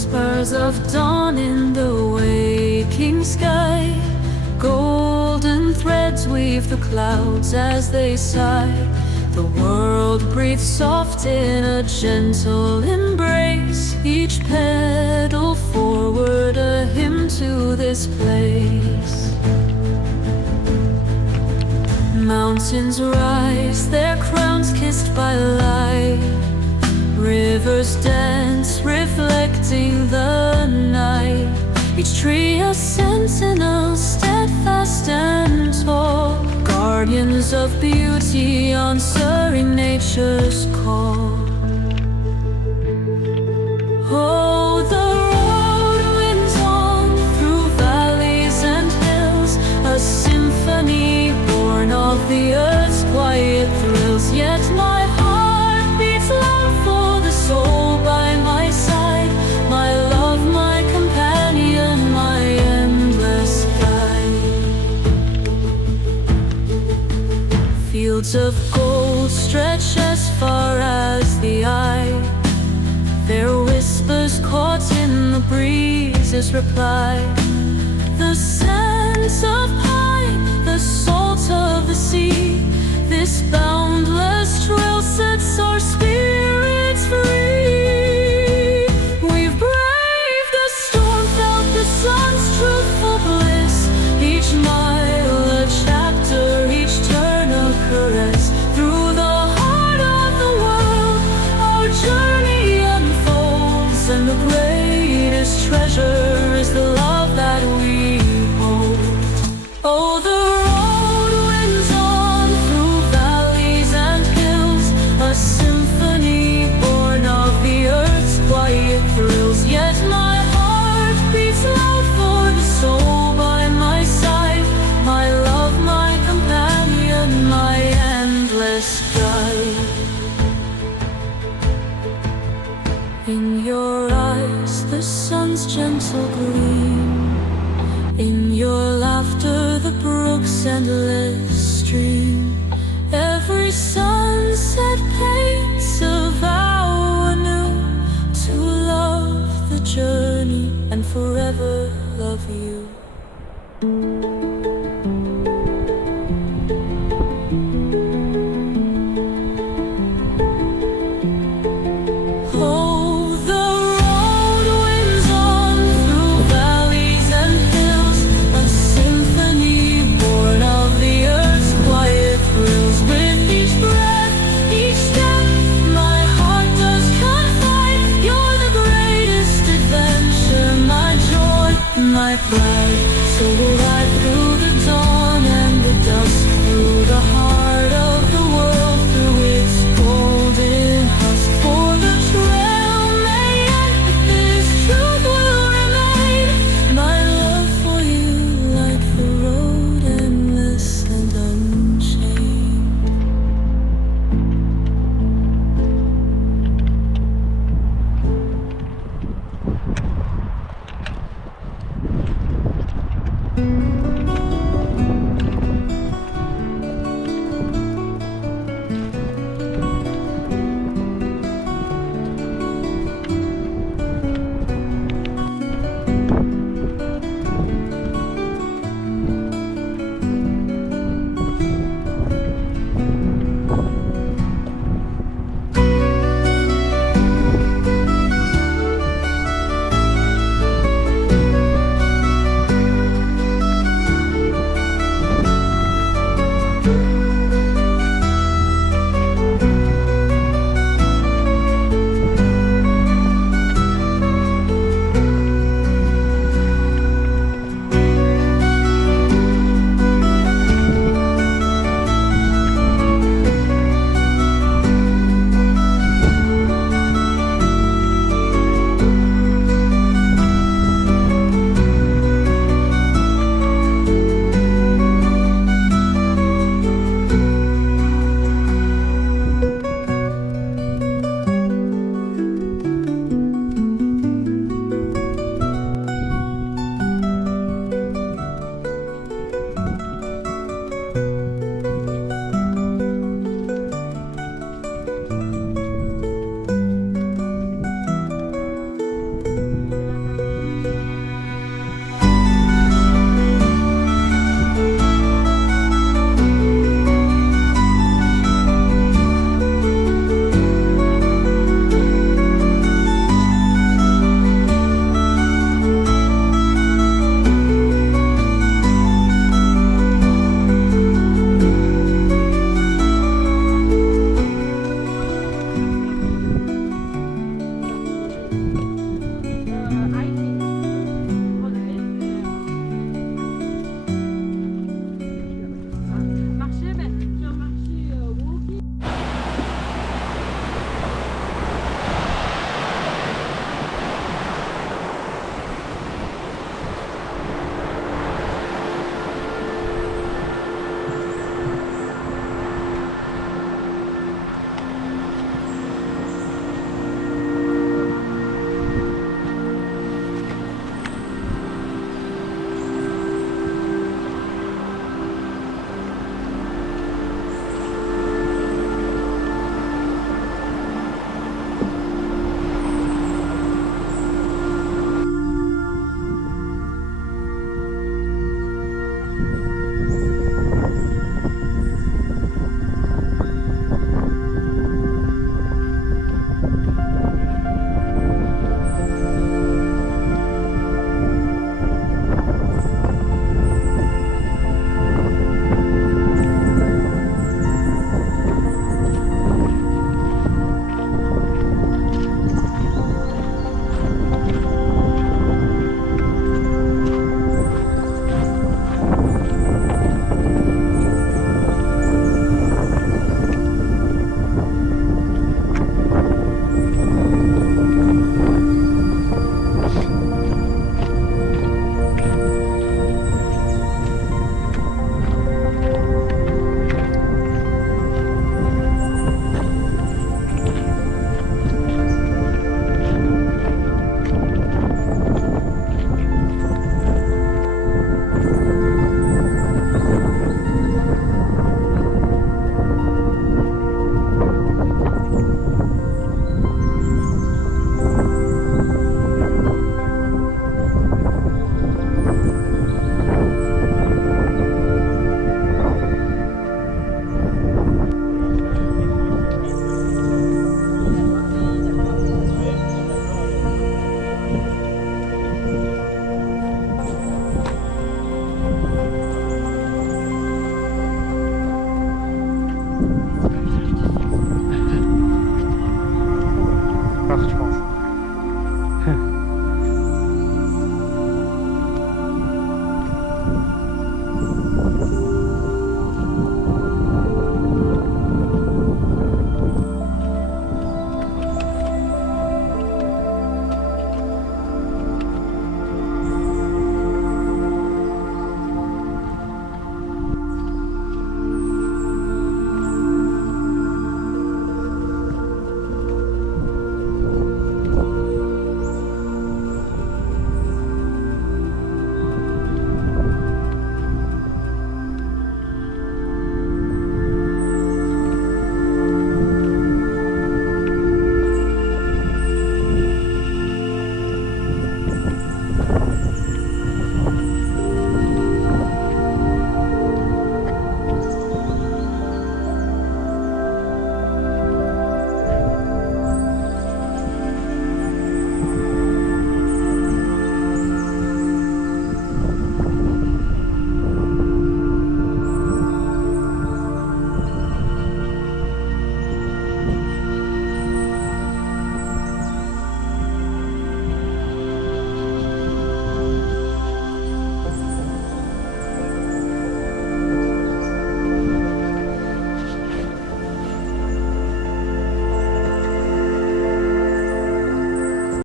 Whispers of dawn in the waking sky, golden threads weave the clouds as they sigh. The world breathes soft in a gentle embrace, each petal forward a hymn to this place. Mountains rise, their crowns kissed by light. Rivers dance, reflecting the night. Each tree a sentinel, steadfast and tall, guardians of beauty, answering nature's call. Oh, the road winds on through valleys and hills, a symphony born of the earth's quiet thrills. Yet my heart beats loud for the soul by my side, my love, my companion, my endless guide. Fields of gold stretch as far as the eye, their whispers caught in the breezes reply. The scent of pine, the salt of the sea, this boundless trail sets our spirits free. We've braved the storm, felt the sun's truthful bliss, each mile a chapter, each turn a caress. Through the heart of the world our journey unfolds, and the greatest treasure is the love that we hold. Oh, the road winds on through valleys and hills, a symphony born of the earth's quiet thrills. Yet my heart beats loud for the soul by my side, my love, my companion, my endless guide. In your eyes the sun's gentle gleam, in your laughter the brook's endless stream. Every sunset paints a vow anew, to love the journey and forever love you. Oh, the road winds on through valleys and hills, a symphony born of the earth's quiet thrills. With each breath, each step, my heart does confide. You're the greatest adventure, my joy, my pride. So we'll ride through the dawn and the dusk, through the heart of the world, through its golden husk. For the trail may end, but this truth will remain. My love for you, like the road, endless and unchained.